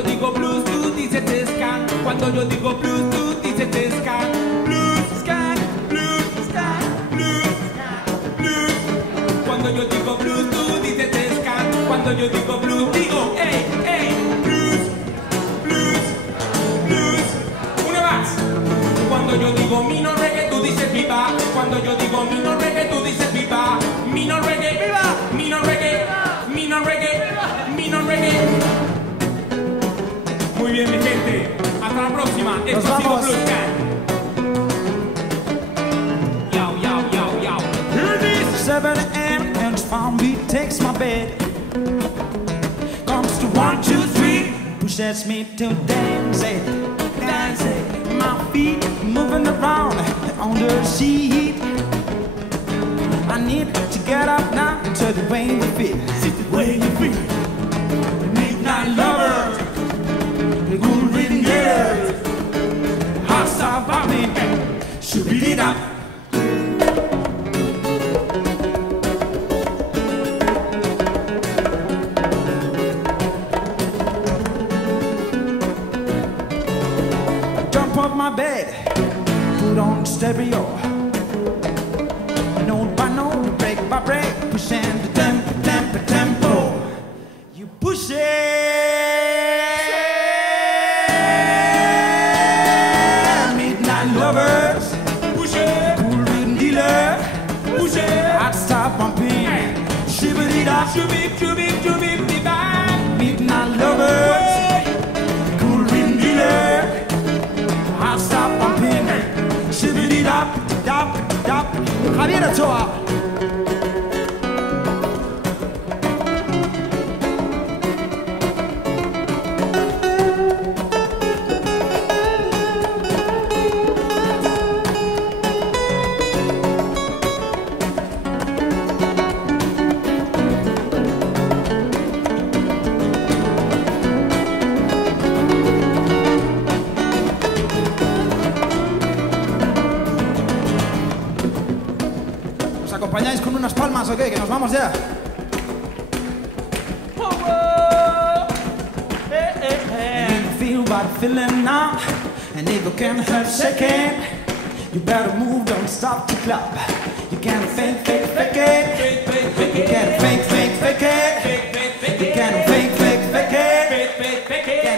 yo digo blues, tú dices ska. Cuando yo digo blues, tú dices ska. Blues, ska, blues, ska, blues, ska, blues. Cuando yo digo blues, tú dices ska. Cuando yo digo blues, digo ey, ey, blues, blues, blues. Una más. Cuando yo digo minor reggae, tú dices viva. Cuando yo digo minor reggae, tú dices viva. Minor reggae, viva. Minor reggae, minor reggae, minor reggae. Muy bien, mi gente. Hasta la próxima. Esto ha sido Blues Gang. Yo, yo, yo, yo. Here it is. 7 a.m. and farm beat takes my bed. Comes to 1, 2, 3, pushes me to dance it, dance it. My feet moving around on the sheet. I need to get up now to the way you feel. See the way you feel. Midnight lover, the good reading girl. Hot stuff about me, should beat it up. Jump off my bed, put on stereo. Note by note, break by break, pushing the tempo, tempo, tempo. You push it. Midnight lovers, Push it, cool rhythm dealer, push it. hot stop bumping, shibbity da. Chubby, chubby, chubby, bye. Midnight lovers, cool rhythm dealer, hot stop bumping, shibbity da, da, da. Javier Ochoa. ¿Os acompañáis con unas palmas o qué? Que nos vamos ya. Feel what I'm feeling now, and if you can't have second, you better move, don't stop to clap. You can't fake, fake, fake it. You can't fake, fake, fake it. You can't fake, fake, fake it.